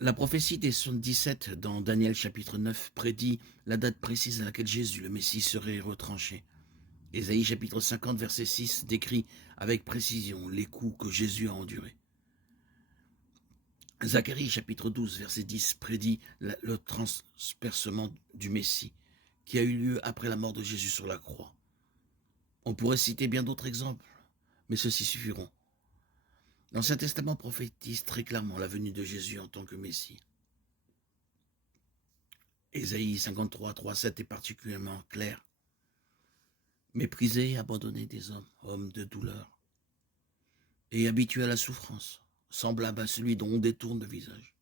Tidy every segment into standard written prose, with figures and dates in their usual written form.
La prophétie des 77 dans Daniel chapitre 9 prédit la date précise à laquelle Jésus, le Messie, serait retranché. Ésaïe chapitre 50 verset 6 décrit avec précision les coups que Jésus a endurés. Zacharie chapitre 12 verset 10 prédit le transpercement du Messie qui a eu lieu après la mort de Jésus sur la croix. On pourrait citer bien d'autres exemples, mais ceux-ci suffiront. L'Ancien Testament prophétise très clairement la venue de Jésus en tant que Messie. Ésaïe 53, 3, 7 est particulièrement clair. Méprisé et abandonné des hommes, homme de douleur, et habitué à la souffrance, semblable à celui dont on détourne le visage.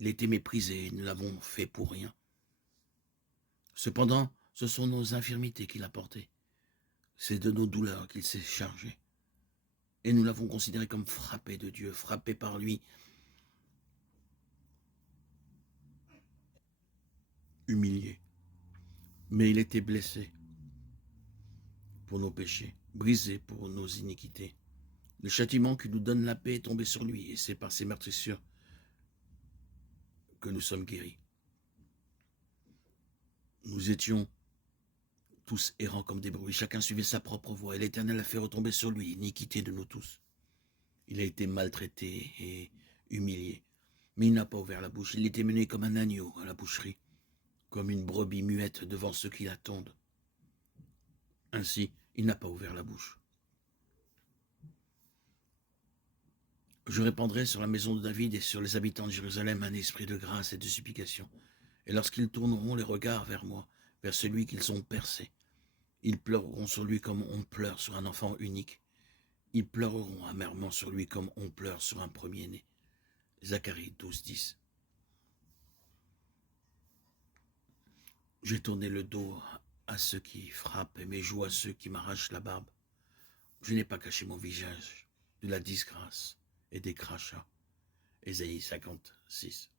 Il était méprisé et nous l'avons fait pour rien. Cependant, ce sont nos infirmités qu'il a portées. C'est de nos douleurs qu'il s'est chargé. Et nous l'avons considéré comme frappé de Dieu, frappé par lui, humilié. Mais il était blessé pour nos péchés, brisé pour nos iniquités. Le châtiment qui nous donne la paix est tombé sur lui, et c'est par ses meurtrissures que nous sommes guéris. Nous étions tous errants comme des brebis, chacun suivait sa propre voie, et l'Éternel a fait retomber sur lui l'iniquité de nous tous. Il a été maltraité et humilié, mais il n'a pas ouvert la bouche. Il était mené comme un agneau à la boucherie, comme une brebis muette devant ceux qui l'attendent. Ainsi, il n'a pas ouvert la bouche. Je répandrai sur la maison de David et sur les habitants de Jérusalem un esprit de grâce et de supplication. Et lorsqu'ils tourneront les regards vers moi, vers celui qu'ils ont percé, ils pleureront sur lui comme on pleure sur un enfant unique. Ils pleureront amèrement sur lui comme on pleure sur un premier-né. Zacharie 12, 10. J'ai tourné le dos à ceux qui frappent et mes joues à ceux qui m'arrachent la barbe. Je n'ai pas caché mon visage de la disgrâce et des crachats. Ésaïe 56.